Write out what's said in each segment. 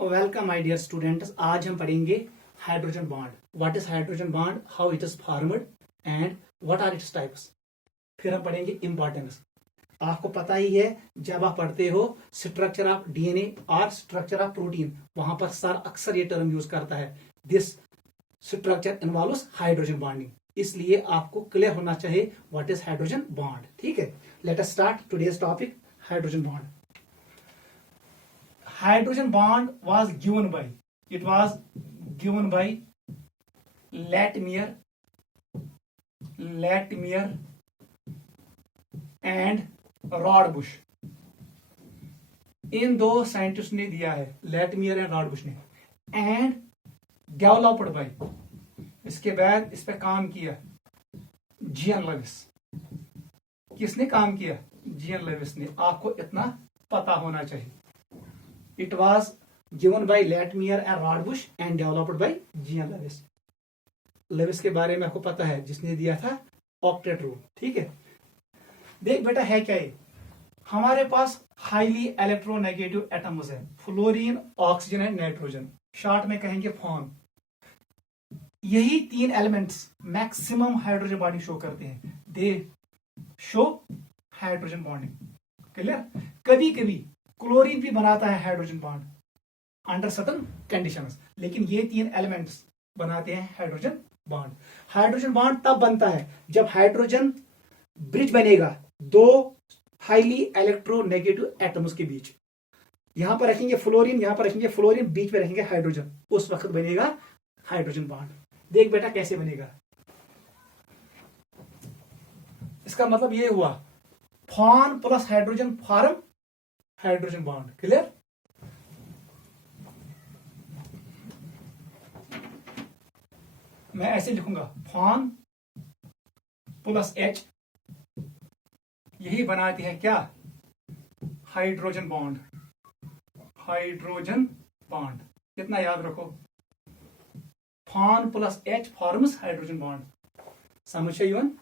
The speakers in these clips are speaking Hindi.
Welcome my dear students. आज हम पढ़ेंगे hydrogen bond. What is hydrogen bond, how it is formed and what are its types. फिर हम पढ़ेंगे इंपॉर्टेंस। आपको पता ही है, जब आप पढ़ते हो स्ट्रक्चर ऑफ डीएनए और स्ट्रक्चर ऑफ प्रोटीन, वहां पर सर अक्सर ये टर्म यूज करता है, this structure involves hydrogen bonding. इसलिए आपको क्लियर होना चाहिए व्हाट इज हाइड्रोजन बॉन्ड। ठीक है, let us start today's topic, hydrogen bond. Hydrogen bond was given by Latimer and Rodbush। इन दो साइंटिस्ट ने दिया है, लैटमियर एंड रॉडबुश ने, एंड डेवलप्ड बाय, इसके बाद इस पे काम किया जीएन लेविस। किसने काम किया? जीएन लेविस ने। आपको इतना पता होना चाहिए। It was given by Latimer and Rodbush and developed by G.N. Lewis। Lewis के बारे में आपको पता है, जिसने दिया था ऑक्टेट रूल। ठीक है, देख बेटा है क्या ये, हमारे पास हाईली इलेक्ट्रोनेगेटिव एटम्स है, fluorine, oxygen and nitrogen, short में कहेंगे फॉर्म। यही तीन elements maximum hydrogen bonding show करते हैं, दे शो हाइड्रोजन बॉन्डिंग। क्लियर? कभी कभी क्लोरीन भी बनाता है hydrogen bond under certain conditions, लेकिन ये तीन एलिमेंट्स बनाते हैं हाइड्रोजन बॉन्ड। हाइड्रोजन बॉन्ड तब बनता है जब हाइड्रोजन ब्रिज बनेगा दो हाईली इलेक्ट्रोनेगेटिव एटम्स के बीच। यहां पर रखेंगे फ्लोरीन, यहां पर रखेंगे फ्लोरीन, बीच में रखेंगे हाइड्रोजन, उस वक्त बनेगा हाइड्रोजन बॉन्ड। देख बेटा कैसे बनेगा, इसका मतलब ये हुआ form plus hydrogen form hydrogen bond. Clear? मैं ऐसे लिखूंगा, फॉर्म प्लस एच, यही बनाती है क्या? Hydrogen bond. हाइड्रोजन बॉन्ड कितना याद रखो, form plus H forms hydrogen bond. समझ यन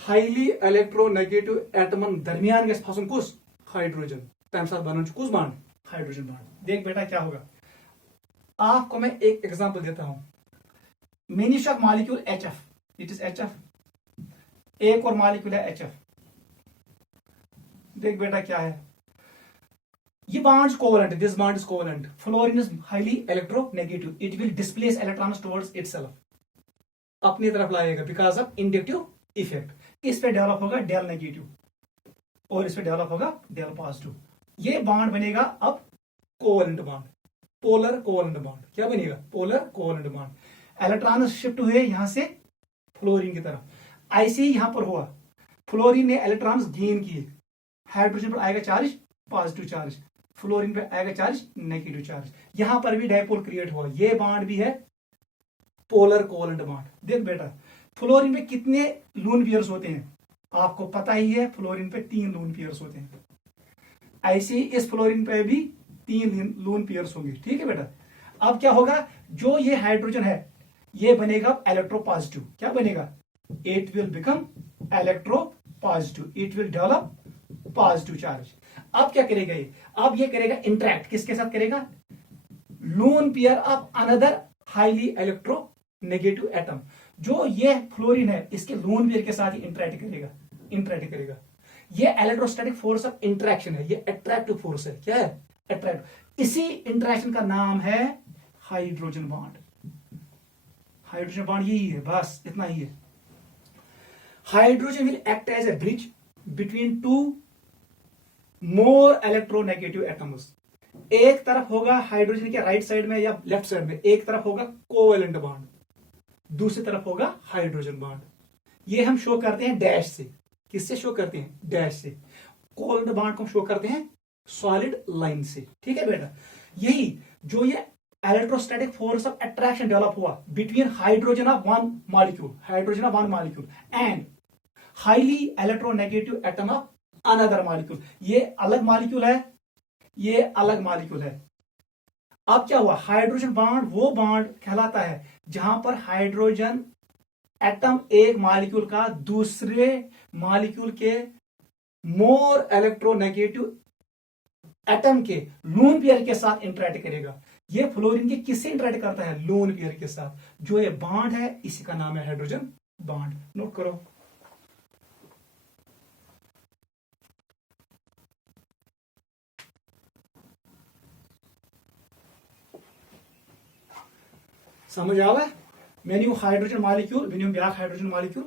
हाईली इलेक्ट्रोनेगेटिव एटमन दरमियान गस फसन कुस? हाइड्रोजन। तम साथ बनन कुस बॉन्ड? Hydrogen bond. देख बेटा क्या होगा, आपको मैं एक एग्जांपल देता हूं। मेनिश of molecule HF, it is HF, एक और मॉलिक्यूल है HF। देख बेटा क्या है, ये bonds covalent, this bond is covalent. Fluorine is highly electronegative, it will displace electrons towards itself, अपनी तरफ लाएगा बिकॉज ऑफ इंडक्टिव इफेक्ट। इस पे डेवलप होगा डेल नेगेटिव और इस पे डेवलप होगा डेल पॉजिटिव। ये बॉन्ड बनेगा अब covalent bond, polar covalent bond. क्या बनेगा? Polar covalent bond. Electron shift हुए यहां से फ्लोरीन की तरफ, ऐसे ही यहां पर हुआ, फ्लोरीन ने इलेक्ट्रॉन्स गेन किए, हाइड्रोजन पर आएगा चार्ज पॉजिटिव चार्ज, फ्लोरीन पे आएगा चार्ज नेगेटिव चार्ज। यहां पर भी डायपोल क्रिएट हुआ, ये बॉन्ड भी है पोलर कोवेलेंट बॉन्ड। देख बेटा फ्लोरीन पे कितने लून पेयर्स होते हैं, आपको पता ही है, फ्लोरीन पे 3 लून पेयर्स होते हैं। ऐसे ही इस फ्लोरीन पे भी 3 लून पेयर्स होंगे। ठीक है बेटा, अब क्या होगा, जो ये हाइड्रोजन है ये बनेगा इलेक्ट्रो पॉजिटिव। क्या बनेगा? It will become electro positive, it will develop positive charge. अब क्या करेगा ये? अब ये करेगा इंटरेक्ट, किसके साथ करेगा? Lone pair of another highly electronegative atom. जो ये फ्लोरीन है इसके लून पेयर के साथ ही इंटरेक्ट करेगा। ये इलेक्ट्रोस्टैटिक फोर्स ऑफ इंटरेक्शन है, ये अट्रैक्टिव फोर्स है। क्या है? अट्रैक्ट। इसी इंटरेक्शन का नाम है हाइड्रोजन बॉन्ड। हाइड्रोजन बॉन्ड यही है, बस इतना ही है। Hydrogen will act as a bridge between 2 more electronegative atoms. एक तरफ होगा हाइड्रोजन के राइट साइड में या लेफ्ट साइड में, एक तरफ होगा कोवेलेंट बॉन्ड, दूसरी तरफ होगा हाइड्रोजन बॉन्ड। ये हम शो करते हैं डैश से। किससे शो करते हैं? डैश से। कोवेलेंट बॉन्ड को शो करते हैं सॉलिड लाइन से। ठीक है बेटा, यही जो ये electrostatic force of attraction develop हुआ between hydrogen of one molecule and highly electronegative atom of another molecule. ये अलग मॉलिक्यूल है, ये अलग मॉलिक्यूल है। अब क्या हुआ, हाइड्रोजन बॉन्ड वो बॉन्ड कहलाता है जहां पर हाइड्रोजन एटम एक मॉलिक्यूल का दूसरे मॉलिक्यूल के मोर इलेक्ट्रोनेगेटिव एटम के लोन पेयर के साथ इंटरेक्ट करेगा। ये फ्लोरीन के किससे इंटरेक्ट करता है? लोन पेयर के साथ। जो ये बॉन्ड है इसी का नाम है हाइड्रोजन बॉन्ड। नोट करो। समझ आवा? मे नीव हाइड्रोजन मॉलिक्यूल, मे नीव ब्याक हाइड्रोजन मॉलिक्यूल,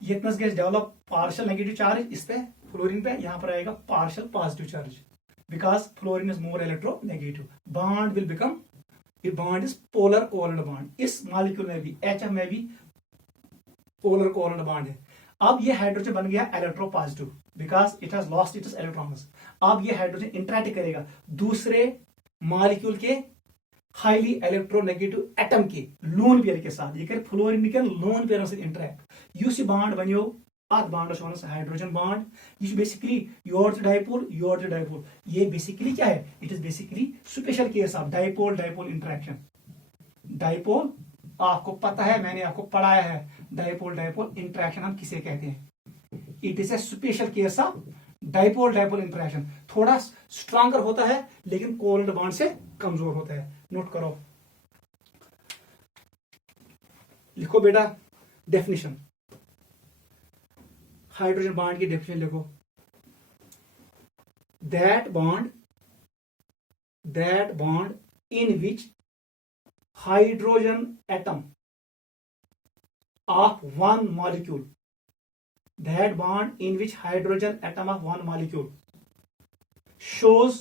यतनस gas develop partial negative charge इस पे फ्लोरीन पे, यहां पर आएगा partial positive charge because fluorine is more electronegative. Bond will become, ये bond is polar covalent bond. इस मॉलिक्यूल में भी एचएफ में भी पोलर कोवलेंट बॉन्ड है। अब ये हाइड्रोजन बन गया electro positive because it has lost its electrons. अब ये हाइड्रोजन इंटरेक्ट करेगा दूसरे मॉलिक्यूल के हाईली इलेक्ट्रोनेगेटिव एटम के लोन पेयर के साथ। ये कर फ्लोरीन के लोन पेयर से इंटरेक्ट। युस बॉन्ड बनो अत बॉन्डस वन हाइड्रोजन बॉन्ड। ये basically your dipole your dipole. ये बेसिकली क्या है? It is basically special case of dipole dipole interaction. Dipole आपको पता है, मैंने आपको पढ़ाया है, डाइपोल डाइपोल इंटरेक्शन हम किसे कहते हैं? It is a special case of dipole dipole interaction. थोड़ा स्ट्रांगर होता है लेकिन कोवलेंट बॉन्ड से कमजोर होता है। नोट करो, लिखो बेटा डेफिनेशन। हाइड्रोजन बॉन्ड की डेफिनेशन लिखो। That bond in which hydrogen atom of one molecule, that bond in which hydrogen atom of one molecule shows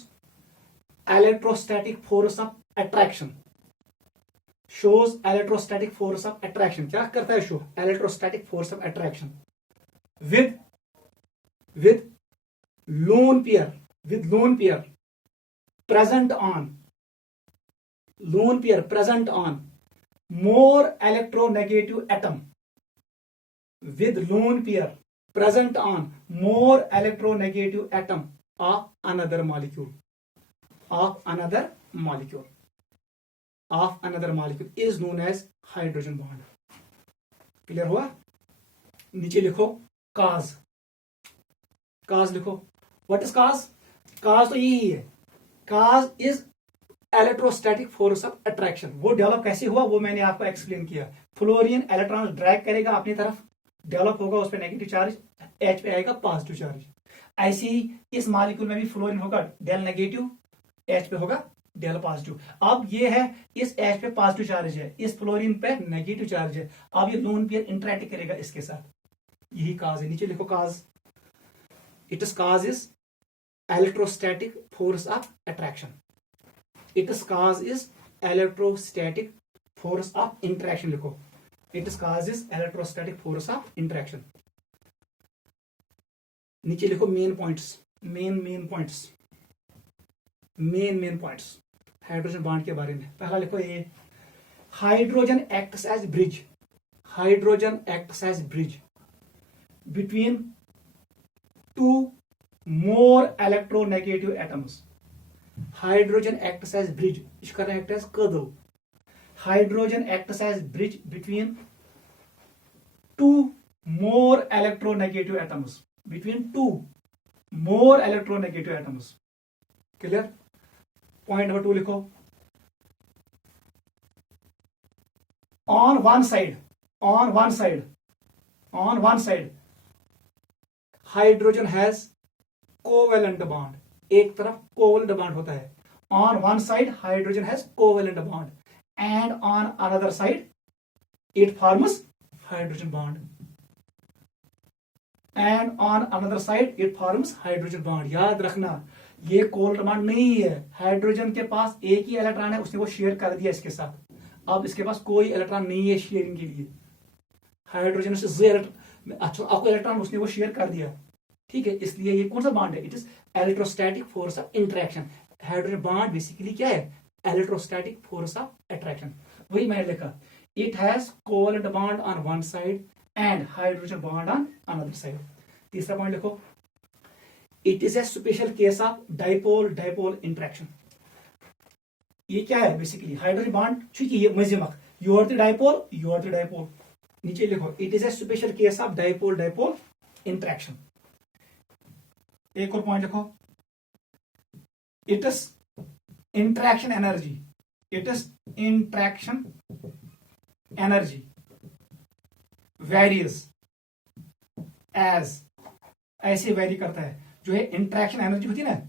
electrostatic force of attraction, shows electrostatic force of attraction। क्या करता है show? electrostatic force of attraction with lone pair present on more electronegative atom, with lone pair present on more electronegative atom of another molecule is known as hydrogen bond। Clear हुआ? नीचे लिखो cause लिखो। What is cause? cause तो यही है। cause is electrostatic force of attraction. वो डेवलप कैसे हुआ वो मैंने आपको एक्सप्लेन किया। फ्लोरीन इलेक्ट्रॉन ड्रैग करेगा अपनी तरफ, डेवलप होगा, उस पर नेगेटिव चार्ज, एच पे आएगा पॉजिटिव चार्ज। ऐसे ही इस मॉलिक्यूल में भी फ्लोरीन होगा डेल नेगेटिव, एच पे होगा डेल पॉजिटिव। अब ये है इस एच पे पॉजिटिव चार्ज है, इस फ्लोरीन पे नेगेटिव चार्ज है। अब ये लोन पेयर इंटरेक्ट करेगा इसके साथ। यही काज है। नीचे लिखो cause. Its cause is electrostatic force of attraction. Its cause is electrostatic force of interaction. लिखो its cause is electrostatic force of interaction. नीचे लिखो main points, main points hydrogen bond के बारे में। पहला लिखो ये hydrogen acts as bridge, hydrogen acts as bridge between two more electronegative atoms. Hydrogen acts as bridge, इसका एक्ट एज कर्दल। Hydrogen acts as bridge between two more electronegative atoms, between two more electronegative atoms। clear? point number 2 लिखो। on one side hydrogen has covalent bond, एक तरफ covalent bond होता है। on one side hydrogen has covalent bond and on another side it forms hydrogen bond and on another side it forms hydrogen bond। याद रखना ये कोवलेंट बॉन्ड नहीं है। हाइड्रोजन के पास एक ही इलेक्ट्रॉन है, उसने वो शेयर कर दिया इसके साथ। अब इसके पास कोई इलेक्ट्रॉन नहीं है शेयरिंग के लिए। हाइड्रोजन से आपको इलेक्ट्रॉन उसने वो शेयर कर दिया, ठीक है। इसलिए ये कौन सा बॉन्ड है? It is electrostatic force of interaction. Hydrogen bond basically क्या है? Electrostatic force of attraction. वही मैंने लिखा, it has covalent bond on one side and hydrogen bond on another side. तीसरा पॉइंट लिखो, it is a special case of dipole dipole interaction. ये क्या है? बेसिकली हाइड्रोजन बॉन्ड चूंकि ये मजिमक योर द डाइपोल। नीचे लिखो, it is a special case of dipole dipole interaction. एक और पॉइंट लिखो, its interaction energy, its interaction energy varies as, ऐसे वेरी करता है। जो है इंट्रैक्शन एनर्जी होती है ना,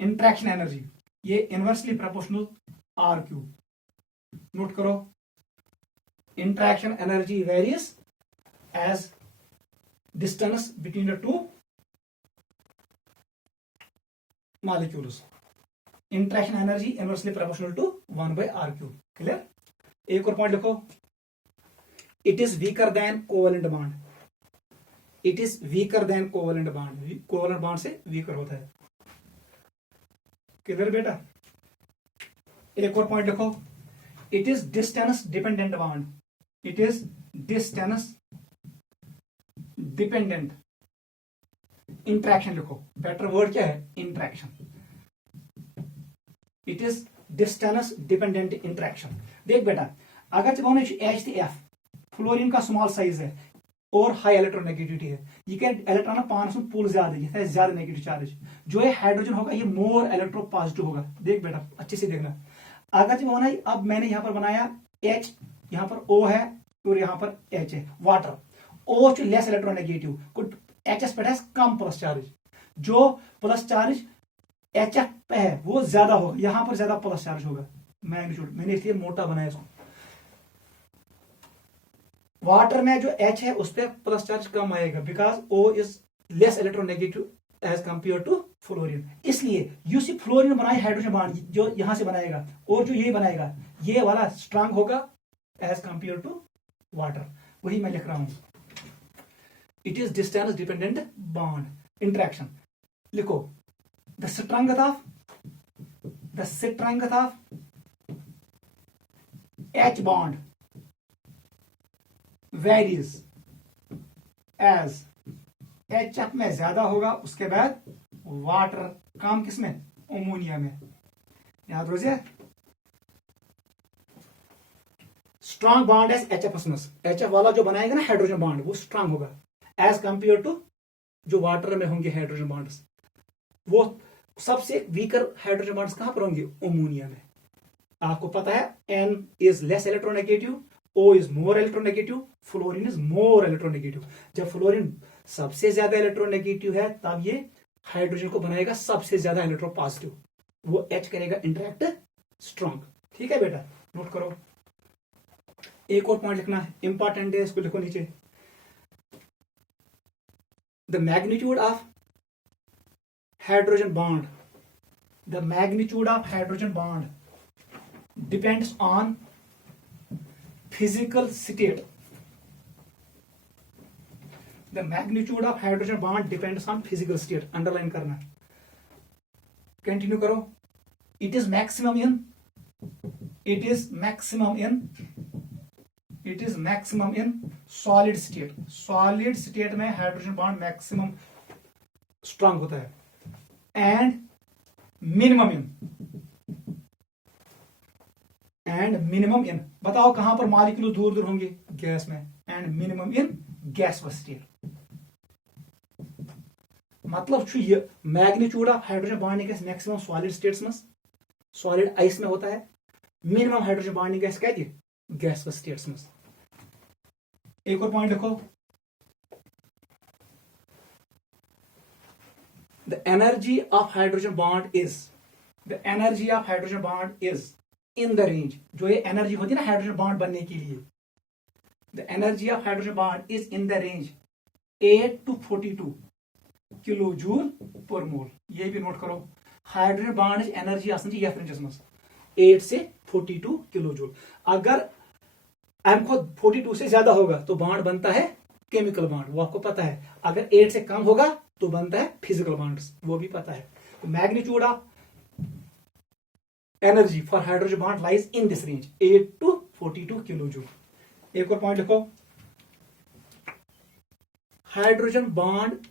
इंट्रैक्शन एनर्जी, ये inversely proportional R cube. Note करो, interaction energy varies as distance between the two molecules. Interaction energy inversely proportional to 1 by r cube. Clear? एक और पॉइंट लिखो, it is weaker than covalent bond. It is weaker than covalent bond. covalent bond से weaker होता है। किधर बेटा? एक और पॉइंट लिखो, it is distance dependent bond. It is distance dependent interaction लिखो। बेटर वर्ड क्या है? Interaction. It is distance dependent interaction. देख बेटा, अगर जब H फ्लोरीन का स्मॉल साइज है और हाई इलेक्ट्रोनेगेटिविटी है, ये क्या इलेक्ट्रॉन पास में पुल ज्यादा है, ज्यादा नेगेटिव चार्ज। जो ये हाइड्रोजन होगा ये मोर इलेक्ट्रो पॉजिटिव होगा। देख बेटा अच्छे से देखना, अगर जब होना, अब मैंने यहां पर बनाया H, यहां पर O है और यहां पर H है, वाटर। O जो लेस इलेक्ट्रोनेगेटिव, कुछ एच पर है कम प्लस चार्ज, जो प्लस चार्ज एच एफ पे है वो ज्यादा होगा, यहां पर ज्यादा प्लस चार्ज होगा मैग्नीट्यूड, मैंने इसलिए मोटा बनाया इसको। वाटर में जो एच है उस पर प्लस चार्ज कम आएगा, because O is less electronegative as compare to fluorine. इसलिए यूसी फ्लोरीन बनाए हाइड्रोजन बॉन्ड जो यहां से बनाएगा, और जो ये बनाएगा ये वाला स्ट्रांग होगा एज कंपेयर टू वाटर। वही मैं लिख रहा हूं, it is distance dependent bond interaction। लिखो, the strength of H bond varies as HF में ज्यादा होगा, उसके बाद वाटर कम किसमें? अमोनिया में। याद रोजे, स्ट्रांग बॉन्ड एज HF वाला जो बनाएगा ना हाइड्रोजन बॉन्ड वो स्ट्रांग होगा एज कंपेयर टू जो वाटर में होंगे हाइड्रोजन बॉन्ड्स। वो सबसे वीकर हाइड्रोजन बॉन्ड्स कहां पर होंगे? अमोनिया में। आपको पता है N is less electronegative, O is more electronegative, fluorine is more electronegative. जब फ्लोरीन सबसे ज्यादा इलेक्ट्रोनेगेटिव है तब ये हाइड्रोजन को बनाएगा सबसे ज्यादा इलेक्ट्रोपॉजिटिव, वो H करेगा इंटरेक्ट स्ट्रॉन्ग। ठीक है बेटा, नोट करो। एक और पॉइंट लिखना है, इंपॉर्टेंट है, इसको लिखो नीचे। The magnitude of hydrogen bond, the magnitude of hydrogen bond depends on physical state. The magnitude of hydrogen bond depends on physical state. Underline करना। Continue करो। It is maximum in solid state. Solid state में हाइड्रोजन बॉन्ड मैक्सिमम स्ट्रांग होता है, एंड मिनिमम इन बताओ कहां पर मॉलिक्यूल दूर दूर होंगे? गैस में। And minimum in gaseous state. मतलब ये magnitude of hydrogen bonding maximum solid states में, सॉलिड आइस में होता है। मिनिमम हाइड्रोजन बॉन्डिंग कहती है गैसवस स्टेट्स में। एक और पॉइंट लिखो, the energy of hydrogen bond is in the range. जो ये एनर्जी होती है ना हाइड्रोजन बॉन्ड बनने के लिए, the energy of hydrogen bond is in the range 8 to 42 kilo joule per mole. ये भी नोट करो, हाइड्रोजन बॉन्ड एनर्जी आती है रेंजस में 8 से 42 किलो जूल। अगर एम को 42 से ज्यादा होगा तो बॉन्ड बनता है केमिकल बॉन्ड, वो आपको पता है। अगर 8 से कम होगा तो बनता है फिजिकल बॉन्ड्स, वो भी पता है। तो magnitude of energy for hydrogen bond lies in this range 8 to 42 kilo joule. एक और पॉइंट लिखो, hydrogen bond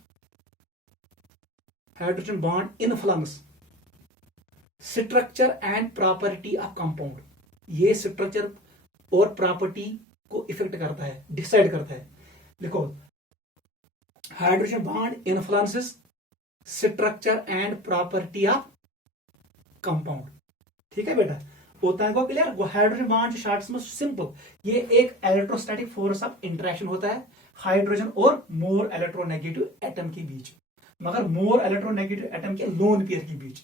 influence structure and property of compound. ये स्ट्रक्चर और प्रॉपर्टी को इफेक्ट करता है, डिसाइड करता है। लिखो, hydrogen bond influences structure and property of compound. ठीक है बेटा, होता को क्लियर। वो हाइड्रोजन बॉन्ड शॉर्ट्स में सिंपल, ये एक इलेक्ट्रोस्टैटिक फोर्स ऑफ इंटरेक्शन होता है हाइड्रोजन और मोर इलेक्ट्रोनेगेटिव एटम के बीच, मगर मोर इलेक्ट्रोनेगेटिव एटम के लोन पेयर के बीच,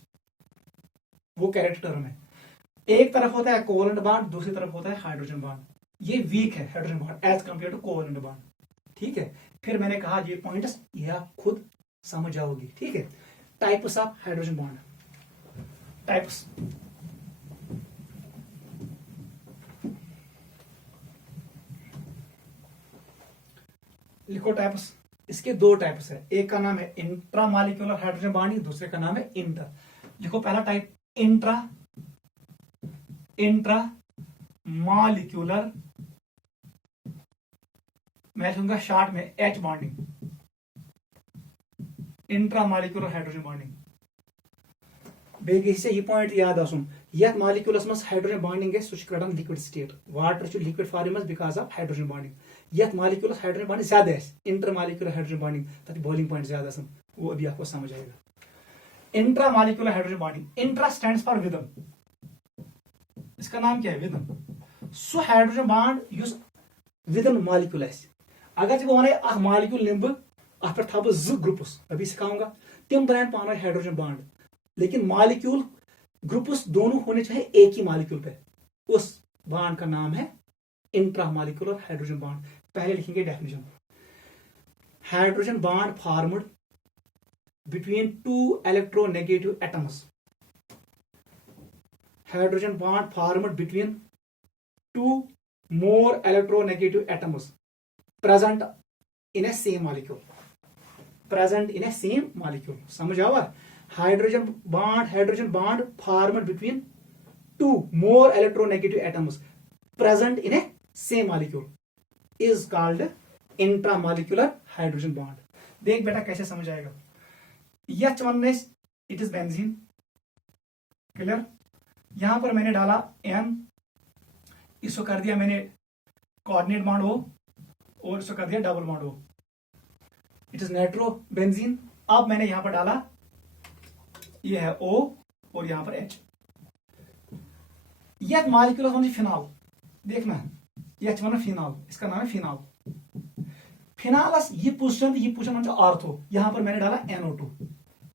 वो कैरेक्टर टर्म है। एक तरफ होता है कोवलेंट बॉन्ड, दूसरी तरफ होता है हाइड्रोजन बॉन्ड। ये वीक है hydrogen bond as compare to covalent bond. ठीक है, फिर मैंने कहा ये पॉइंट्स ये आप खुद समझ जाओगे। ठीक है, types of hydrogen bond, types. लिखो टाइप्स। इसके दो टाइप्स है, एक का नाम है इंट्रामॉलिक्यूलर हाइड्रोजन बॉन्डिंग, दूसरे का नाम है इंटर। लिखो पहला टाइप इंट्रामॉलिक्यूलर, मैं लिखूंगा शॉर्ट में H bonding, intramolecular hydrogen bonding. बेगिस ये पॉइंट याद आसुन, यथ मॉलिक्यूलस मस हाइड्रोजन बॉन्डिंग है सह कड़ान लिक्विड स्टेट, वाटर छु liquid form because of hydrogen bonding. यथ मॉलिक्यूलस हाइड्रोजन बॉन्डिंग ज्यादा है, इंटरमॉलिक्यूलर हाइड्रोजन बॉन्डिंग तक बॉइलिंग पॉइंट ज्यादा आसन, वो अभी आपको समझ आएगा। Intramolecular hydrogen bonding, intra stands for within, इसका नाम क्या है विदन। सो हाइड्रोजन बॉन्ड युस विदन मॉलिक्यूल आसि, अगर बह वन अख मॉलिक्यूल निम बह अत पे थव बह ज ग्रुप्स, अभी सिखाऊंगा, तिम बनान पान हाइड्रोजन बॉन्ड, लेकिन मॉलिक्यूल ग्रुप्स दोनों होने चाहिए एक ही मॉलिक्यूल पे, उस बॉन्ड का नाम है इंट्रामॉलिक्यूलर हाइड्रोजन बॉन्ड। पहले लिखेंगे definition, hydrogen bond formed between two electronegative atoms, hydrogen bond formed between two more electronegative atoms present in a same molecule, present in a same molecule, समझ आवा। Hydrogen bond formed between two more electronegative atoms present in a same molecule is called intramolecular hydrogen bond। देख बेटा कैसे समझ आएगा, यह one it is benzene, clear. यहां पर मैंने डाला N, इसको कर दिया मैंने कोऑर्डिनेट बॉन्ड O, और इसको कर दिया double bond O, it is nitro benzene. अब मैंने यहां पर डाला, ये है O और यहां पर H। यह मॉलिक्यूल वन फिनाल, देखना यह वन फिनाल, इसका नाम है फिनाल। फिनालस ये पोजिशन वन आर्थो, यहां पर मैंने डाला NO2,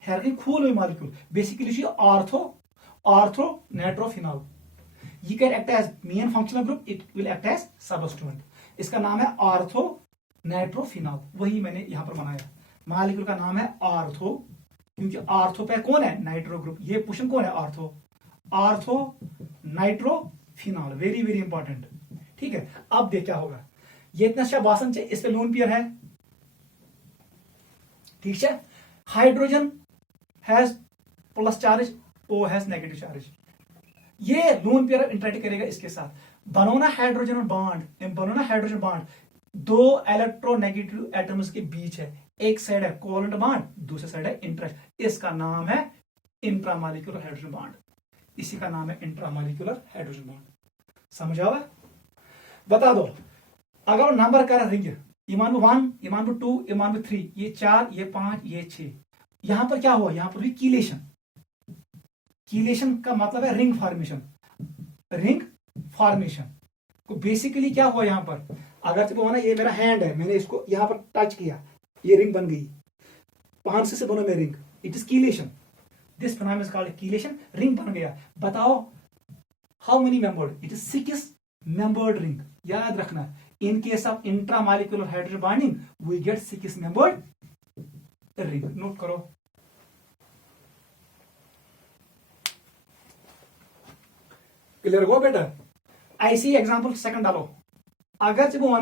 हेर खूल हुई मॉलिक्यूल, बेसिकली आर्थो नाइट्रोफिनाल। ये can act as main functional group, it will act as substituent, इसका नाम है आर्थो नाइट्रोफिनाल, वही मैंने यहां पर बनाया। मॉलिक्यूल का नाम है आर्थो, क्योंकि आर्थो पे कौन है, नाइट्रो ग्रुप, ये पोजीशन कौन है, ortho nitrophenol, very very important. ठीक है, अब देख क्या होगा, ये इतना अच्छा बासन चाहिए, इस पे लोन पेयर है, ठीक है। Hydrogen has plus charge, O has negative charge, ये लोन पेयर इंटरेक्ट करेगा इसके साथ, बनाना हाइड्रोजन बॉन्ड दो इलेक्ट्रोनेगेटिव एटम्स के बीच है, एक साइड है कोवलेंट बॉन्ड, दूसरी साइड है इंटरेक्ट, इसका नाम है इंट्रामॉलिक्यूलर हाइड्रोजन बॉन्ड, इसी का नाम है इंट्रामॉलिक्यूलर हाइड्रोजन बॉन्ड। समझ आवा। बता दो, अगर नंबर कर रिंग, ईमान 1, ईमान 2, ईमान 3, ये 4, ये 5, ये 6, यहां पर क्या हुआ, यहां पर भी कीलेशन का मतलब है रिंग फॉर्मेशन को बेसिकली क्या हुआ यहां पर, अगर तो ना ये मेरा हैंड है, मैंने इसको यहां पर टच किया, ये रिंग बन गई, 5 से बनो में ring, it is chelation, this phenomenon is called chelation, ring बन गया। बताओ how many membered, it is 6 membered ring, याद रखना, in case of intramolecular hydrogen bonding we get 6 membered ring, note करो। क्लियर हुआ बेटा। ऐसे ही एग्जांपल सेकंड डालो, अगर जब वो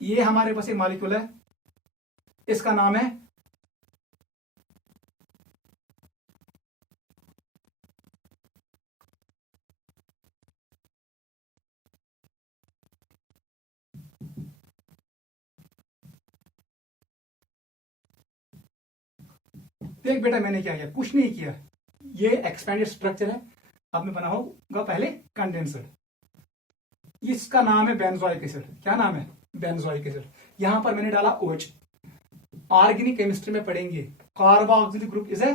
ये हमारे पास एक मॉलिक्यूल है, इसका नाम है देख बेटा मैंने क्या किया, कुछ नहीं किया, ये एक्सपेंडेड स्ट्रक्चर है, अब मैं बना होगा पहले कंडेंसर, इसका नाम है बेंजोइक एसिड, क्या नाम है, बेंजोइक एसिड। यहां पर मैंने डाला OH, ऑर्गेनिक केमिस्ट्री में पढ़ेंगे carboxylic group is a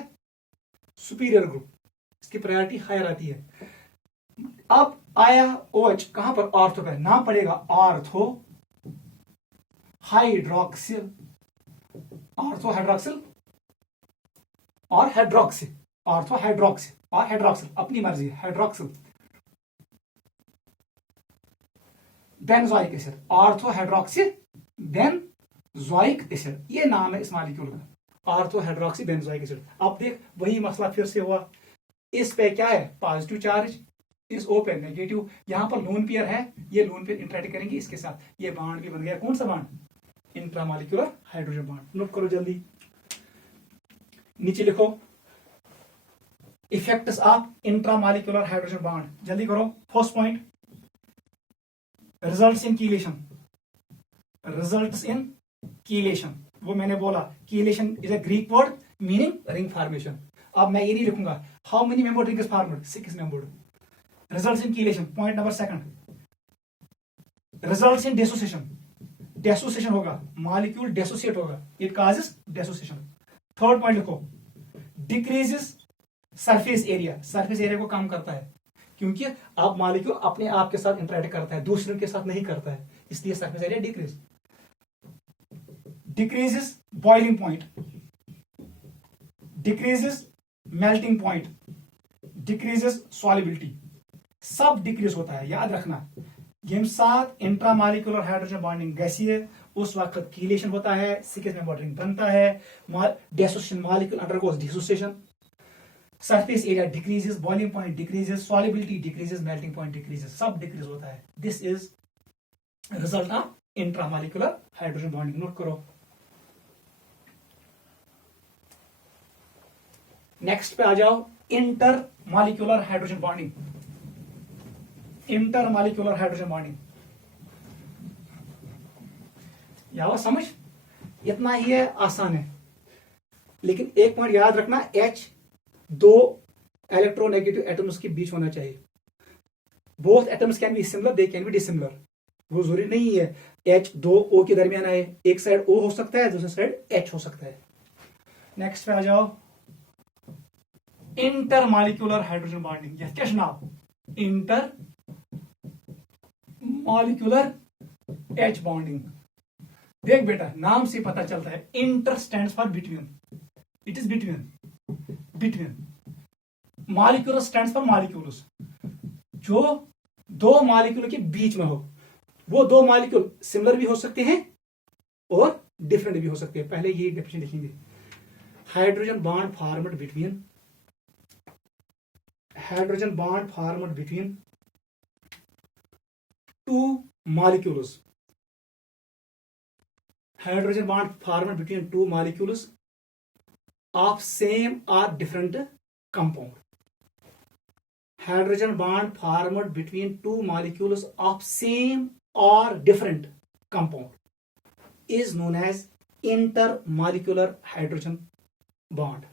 superior group, इसकी प्रायोरिटी हायर आती है। अब आया OH कहां पर, ऑर्थो पे, नाम पड़ेगा ऑर्थो हाइड्रोक्सिल, ऑर्थो हाइड्रोक्सिल और हाइड्रोक्सिल, ऑर्थो हाइड्रोक्सिल और हाइड्रोक्सिल, अपनी मर्जी, hydroxyl benzoic acid, ortho hydroxy benzoic acid, ये नाम है इस मॉलिक्यूल का, ऑर्थो हाइड्रोक्सी बेंजोइक एसिड। अब देख वही मसला फिर से हुआ, इस पे क्या है पॉजिटिव चार्ज, इस O पे नेगेटिव, यहां पर लोन पेयर है, ये लोन पेयर इंटरेक्ट करेंगे इसके साथ, ये बॉन्ड भी बन गया, कौन सा bond, intramolecular hydrogen bond. Note करो जल्दी, नीचे लिखो effects of intramolecular hydrogen bond, जल्दी करो। First point, results in chelation, results in chelation, वो मैंने बोला chelation is a Greek word meaning ring formation. अब मैं ये नहीं लिखूंगा how many membered ring is formed, 6 membered. Results in chelation, point number second, results in dissociation, dissociation होगा, मॉलिक्यूल डेसोसिएट होगा, it causes dissociation. Third point लिखो, decreases surface area, surface area को कम करता है, क्योंकि अब मॉलिक्यूल अपने आप के साथ इंटरेक्ट करता है, दूसरों के साथ नहीं करता है, इसलिए surface area decrease. Decreases boiling point, decreases melting point, decreases solubility, सब डिक्रीज होता है, याद रखना। यम साथ इंट्रामॉलिक्यूलर हाइड्रोजन बॉन्डिंग गैसी है, उस वक्त कीलेशन होता है, 6 मेंबर्ड रिंग बनता है, dissociation, molecule undergoes dissociation, surface area decreases, boiling point decreases, solubility decreases, melting point decreases, सब डिक्रीज होता है। This is result of intramolecular hydrogen bonding. Note करो। नेक्स्ट पे आ जाओ, inter molecular hydrogen bonding, inter molecular hydrogen bonding, या समझ, इतना ही है, आसान है, लेकिन एक पॉइंट याद रखना, H 2 इलेक्ट्रोनेगेटिव एटम्स के बीच होना चाहिए। Both atoms can be similar, they can be dissimilar, वो जरूरी नहीं है H 2 O के दरमियान आए, एक साइड O हो सकता है, दूसरी साइड H हो सकता है। नेक्स्ट पे आ जाओ, इंटर मॉलिक्यूलर हाइड्रोजन बॉन्डिंग, या क्या नाम, इंटर मॉलिक्यूलर H बॉन्डिंग। देख बेटा, नाम से पता चलता है, inter stands for between, it is between, between, molecular stands for molecules, जो दो मॉलिक्यूल के बीच में हो, वो दो मॉलिक्यूल सिमिलर भी हो सकते हैं और डिफरेंट भी हो सकते हैं। पहले ये डेफिनेशन लिखेंगे, hydrogen bond formed between, hydrogen bond formed between two molecules, hydrogen bond formed between two molecules of same or different compound. Hydrogen bond formed between two molecules of same or different compound is known as intermolecular hydrogen bond,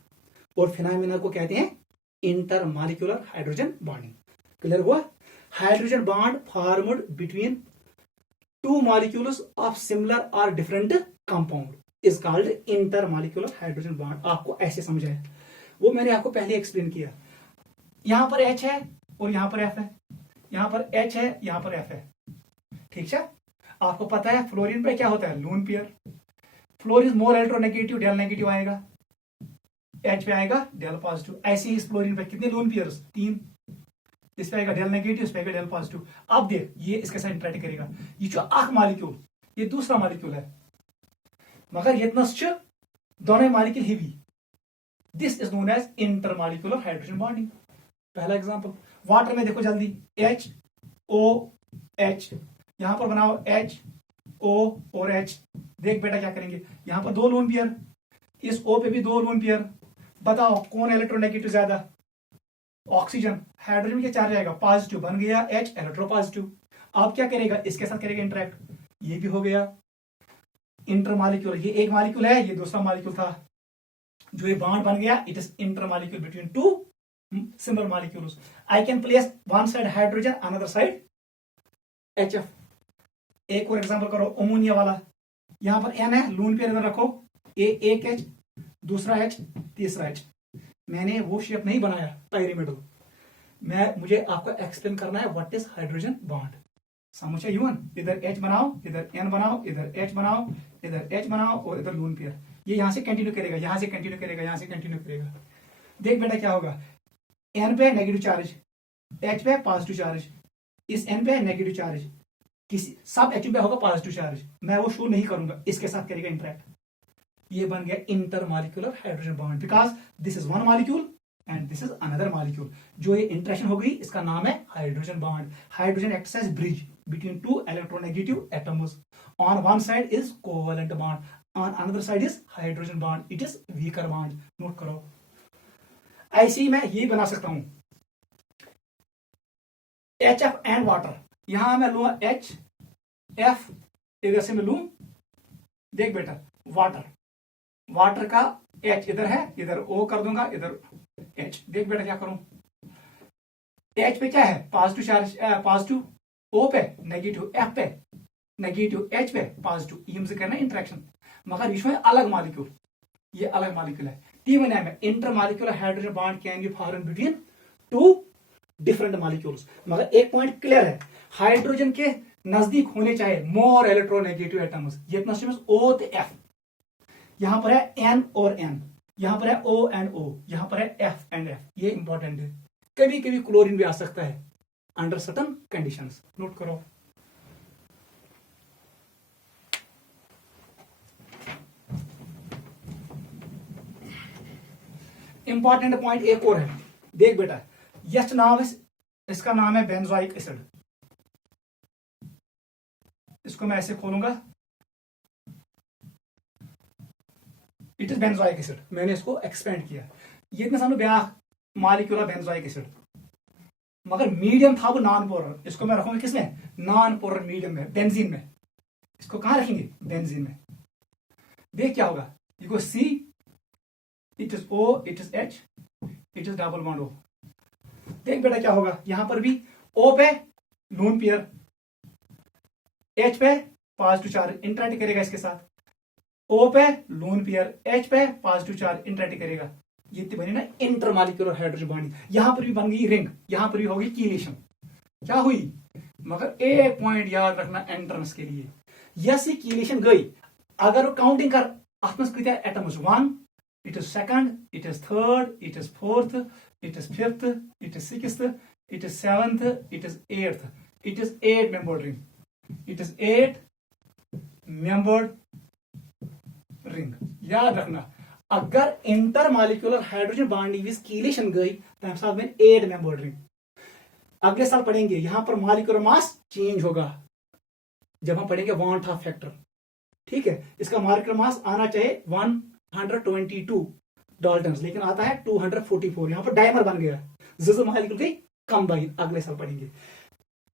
और फिनोमेना को कहते हैं इंटरमॉलिक्यूलर हाइड्रोजन बॉन्डिंग। क्लियर हुआ? Hydrogen bond formed between two molecules of similar or different compound is called intermolecular hydrogen bond। आपको ऐसे समझ आया, वो मैंने आपको पहले एक्सप्लेन किया। यहां पर H है और यहां पर F है, यहां पर H है, यहां पर F है, ठीक है। आपको पता है फ्लोरीन पे क्या होता है, lone pair, fluor is more electronegative, delta negative आएगा, H पे आएगा डेल पॉजिटिव। ऐसे ही इस फ्लोरीन पे कितने लोन पेयर्स, 3, इस पे आएगा डेल नेगेटिव, इस पे आएगा डेल पॉजिटिव। अब देख ये इसके साथ इंटरेक्ट करेगा, ये जो आख मॉलिक्यूल, ये दूसरा मॉलिक्यूल है, मगर ये दोनों molecule heavy, this is known as intermolecular hydrogen bonding. पहला एग्जांपल, वाटर में देखो जल्दी, HOH, यहां पर बनाओ HO और H। देख बेटा क्या करेंगे, यहां पर 2 लोन पेयर, इस O पे भी 2 लोन पेयर, बताओ कौन इलेक्ट्रोनेगेटिव ज्यादा, ऑक्सीजन। हाइड्रोजन क्या चार्ज आएगा, पॉजिटिव, बन गया H इलेक्ट्रोपॉजिटिव। अब क्या करेगा, इसके साथ करेगा इंटरेक्ट, ये भी हो गया इंटरमॉलिक्यूलर, ये एक मॉलिक्यूल है, ये दूसरा मॉलिक्यूल था, जो ये बॉन्ड बन गया, it is intermolecular between two similar molecules. I can place one side hydrogen, another side HF। एक और एग्जांपल करो, अमोनिया वाला, यहां पर N है, लोन पेयर इधर रखो, एक H, दूसरा H, तीसरा H, मैंने वो शेप नहीं बनाया पायरिमिडल, मुझे आपको एक्सप्लेन करना है व्हाट इज हाइड्रोजन बॉन्ड। समझ है यून, इधर H बनाओ, इधर N बनाओ, इधर H बनाओ, इधर H बनाओ और इधर लोन पेयर। ये यहां से कंटिन्यू करेगा, यहां से कंटिन्यू करेगा, यहां से कंटिन्यू करेगा। देख बेटा क्या होगा, N पे नेगेटिव चार्ज, H पे पॉजिटिव चार्ज, इस N पे नेगेटिव चार्ज, किसी सब H पे होगा पॉजिटिव चार्ज। मैं वो शो नहीं करूंगा, इसके साथ करेगा इंटरेक्ट। ये बन गया intermolecular hydrogen bond, because this is one molecule and this is another molecule. जो ये इंटरेक्शन हो गई इसका नाम है hydrogen bond. Hydrogen acts as bridge between two electronegative atoms. On one side is covalent bond, on another side is hydrogen bond. It is weaker bond. Note करो। ऐसे ही मैं ये बना सकता हूं, HF एंड वाटर। यहां मैं लूंगा HF, इधर से मैं लूं, देख बेटा वाटर, वाटर का H इधर है, इधर O कर दूंगा, इधर H। देख बेटा क्या करूं, H पे क्या है पॉजिटिव चार्ज, पॉजिटिव, O पे नेगेटिव, F पे नेगेटिव, H पे पॉजिटिव। यम से करना इंटरेक्शन, मगर इसमें अलग मॉलिक्यूल, ये अलग मॉलिक्यूल है। ती वन में intermolecular hydrogen bond can be form between two different molecules. मगर एक पॉइंट क्लियर है, हाइड्रोजन के नजदीक होने चाहिए मोर इलेक्ट्रोनेगेटिव एटम्स। ये O तो F, यहां पर है N और N, यहां पर है O एंड O, यहां पर है F एंड F। ये इंपॉर्टेंट है। कभी कभी क्लोरीन भी आ सकता है अंडर सर्टन कंडीशंस। नोट करो। इंपॉर्टेंट पॉइंट एक और है, देख बेटा, यह नाम है, इसका नाम है बेंजोइक एसिड। इसको मैं ऐसे खोलूंगा, इट इज बेंजोइक एसिड। मैंने इसको एक्सपेंड किया, ये इतना सामने ब्याह मॉलिक्यूलर बेंजोइक एसिड, मगर मीडियम था वो नॉन पोलर। इसको मैं रखूंगा किसमें, नॉन पोलर मीडियम में, बेंजीन में। इसको कहां रखेंगे, बेंजीन में। देख क्या होगा, ये को C, it is O, it is H, it is double bond O। देख बेटा क्या होगा, यहां पर भी O पे लोन पेयर, H पे पॉजिटिव चार्ज इंटरेक्ट करेगा इसके साथ, O पे लोन पेयर, H पे पॉजिटिव चार्ज इंटरेक्ट करेगा। ये बनी ना इंटरमॉलिक्यूलर हाइड्रोजन बॉन्डिंग। यहां पर भी बन गई रिंग, यहां पर भी होगी कीलेशन। क्या हुई, मगर एक पॉइंट याद रखना एंट्रेंस के लिए, यसी कीलेशन गई, अगर काउंटिंग कर अतमस कितना atoms, 1, it is second, it is third, it is fourth, it is fifth, it is sixth, it is seventh, it is eighth, it is 8 membered ring, it is 8 membered ring। याद रखना, अगर intermolecular hydrogen bonding with chelation गई तब साथ में 8 membered ring। अगले साल पढ़ेंगे, यहां पर मॉलिक्यूलर मास चेंज होगा जब हम पढ़ेंगे वॉन ऑफ फैक्टर। ठीक है, इसका मॉलिक्यूलर मास आना चाहिए 122 डाल्टन, लेकिन आता है 244। यहां पर डायमर बन गया, मॉलिक्यूल की कंबाइन। अगले साल पढ़ेंगे।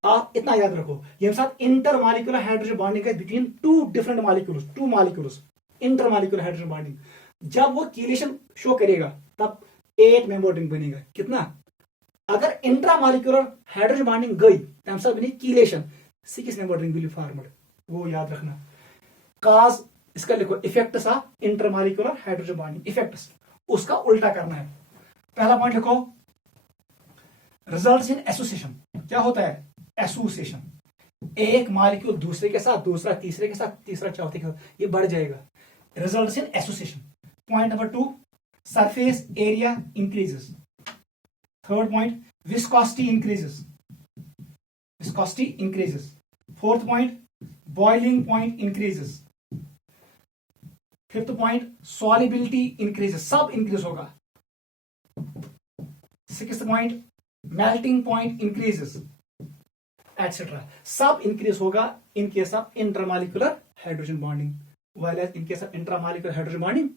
आप इतना याद रखो, ये साथ इंटरमॉलिक्यूलर हाइड्रोजन बॉन्डिंग है between two different molecules, two molecules, intermolecular hydrogen bonding. जब वो कीलेशन शो करेगा तब 8 membered ring बनेगा। कितना, अगर इंट्रामॉलिक्यूलर हाइड्रोजन बॉन्डिंग गई तब सब बनी chelation, 6 membered ring will be formed. वो याद रखना। काज, इसका लिखो effects of intermolecular hydrogen bonding, effects, उसका उल्टा करना है। पहला पॉइंट लिखो, रिजल्ट्स इन एसोसिएशन। क्या होता है, एसोसिएशन, एक मॉलिक्यूल दूसरे के साथ, दूसरा तीसरे के साथ, तीसरा चौथे के साथ, ये बढ़ जाएगा। Results in association. Point number 2, surface area increases. Third point, viscosity increases, viscosity increases. Fourth point, boiling point increases. Fifth point, solubility increases, सब इंक्रीज होगा। Sixth point, melting point increases, etcetera, सब इंक्रीज होगा इन case of intermolecular hydrogen bonding. While in case of intramolecular hydrogen bonding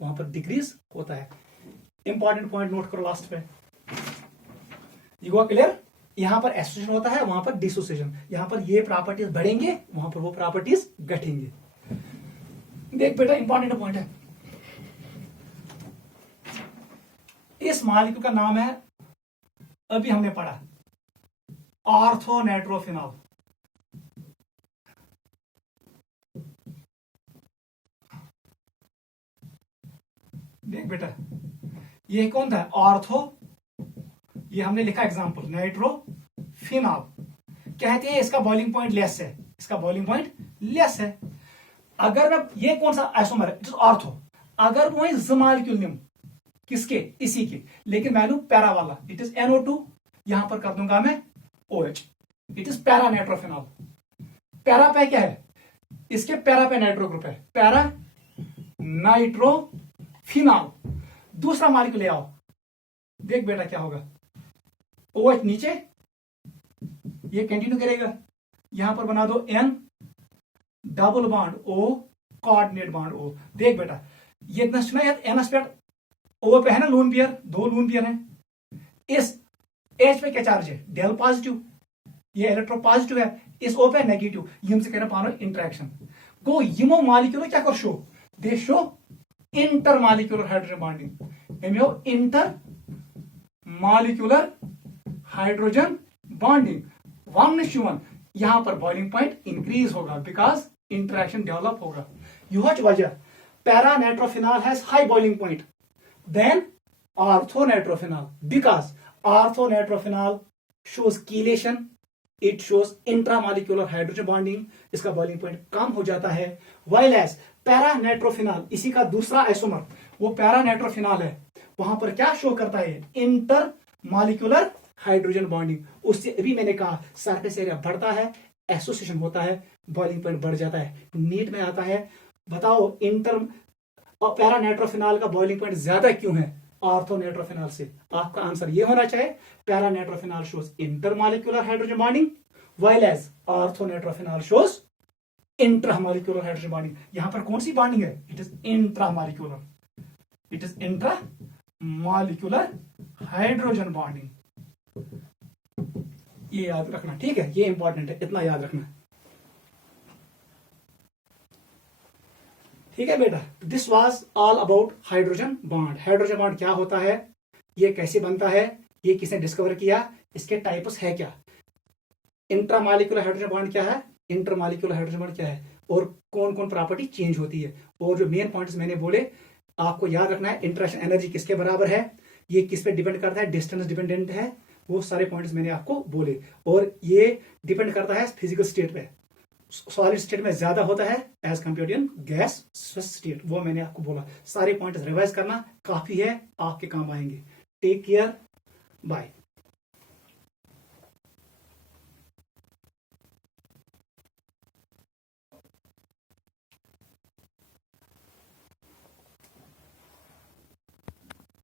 वहां पर डिक्रीज होता है। इंपॉर्टेंट पॉइंट नोट करो लास्ट पे, ये हुआ क्लियर। यहां पर एसोसिएशन होता है, वहां पर डिसोसिएशन। यहां पर ये प्रॉपर्टीज बढ़ेंगे, वहां पर वो प्रॉपर्टीज घटेंगे। देख बेटा, इंपॉर्टेंट पॉइंट है, इस मॉलिक्यूल का नाम है, अभी हमने पढ़ा, ऑर्थोनाइट्रोफिनॉल। देख बेटा, ये कौन था? ऑर्थो। ये हमने लिखा एग्जांपल नाइट्रोफिनॉल। कहते हैं इसका बॉइलिंग पॉइंट लेस है, इसका बॉइलिंग पॉइंट लेस है। अगर मैं, ये कौन सा आइसोमर है? It is ortho. अगर वो ज मॉलिक्यूल निम किसके? इसी के, लेकिन मैं लू पैरा वाला, इट इज NO2, यहां पर कर दूंगा मैं OH, it is para nitrophenol. Para पे क्या है? इसके पैरा पे नाइट्रो ग्रुप है, पैरा नाइट्रोफिनॉल। दूसरा मॉलिक्यूल ले आओ, देख बेटा क्या होगा। OH नीचे, ये कंटिन्यू करेगा, यहां पर बना दो N double bond O coordinate bond O। देख बेटा ये इतना सुना यार, N एस्पेक्ट O पे है ना लोन पेयर, 2 लोन पेयर है। इस H पे क्या चार्ज है? डेल पॉजिटिव, ये इलेक्ट्रो पॉजिटिव है, इस O पे नेगेटिव। यम से कहना पानो इंटरेक्शन गो यमो मॉलिक्यूल क्या कर show? They show inter molecular hydrogen bonding. MO inter molecular hydrogen bonding 1:1। यहां पर बॉइलिंग पॉइंट इंक्रीज होगा बिकॉज इंटरेक्शन डेवलप होगा। यह वजह para nitrophenol has high boiling point than ortho nitrophenol because ortho nitrophenol shows chelation, it shows intramolecular hydrogen bonding, इसका बॉइलिंग पॉइंट कम हो जाता है। while as पैरा नाइट्रोफिनॉल, इसी का दूसरा आइसोमर वो पैरा नाइट्रोफिनॉल है, वहां पर क्या शो करता है? Inter molecular hydrogen bonding. उससे अभी मैंने कहा सरफेस एरिया बढ़ता है, एसोसिएशन होता है, बॉइलिंग पॉइंट बढ़ जाता है। नीट में आता है, बताओ इंटर और पैरा नाइट्रोफिनॉल का बॉइलिंग पॉइंट ज्यादा क्यों है ऑर्थो नाइट्रोफिनॉल से? आपका आंसर ये होना चाहिए para nitrophenol shows intermolecular hydrogen bonding while as ortho nitrophenol shows intramolecular hydrogen bonding. यहां पर कौन सी बॉन्डिंग है? It is intramolecular, it is intramolecular hydrogen bonding. ये याद रखना, ठीक है, ये इंपॉर्टेंट है, इतना याद रखना, ठीक है बेटा। This was all about hydrogen bond. Hydrogen bond क्या होता है, ये कैसे बनता है, ये किसने डिस्कवर किया, इसके टाइप्स है क्या, इंट्रामॉलिक्यूलर हाइड्रोजन बॉन्ड क्या है, इंटरमॉलिक्यूलर हाइड्रोजन बॉन्ड क्या है, और कौन कौन प्रॉपर्टी चेंज होती है। और जो मेन पॉइंट्स मैंने बोले आपको याद रखना है। इंटरेक्शन एनर्जी किसके बराबर है, ये किस पे डिपेंड करता है, डिस्टेंस डिपेंडेंट है, वो सारे पॉइंट्स मैंने आपको बोले। और ये डिपेंड करता है फिजिकल स्टेट पे, सॉलिड स्टेट में ज्यादा होता है as compare to gas state, वो मैंने आपको बोला। सारे पॉइंट्स रिवाइज करना काफी है, आपके काम आएंगे। Take care, bye.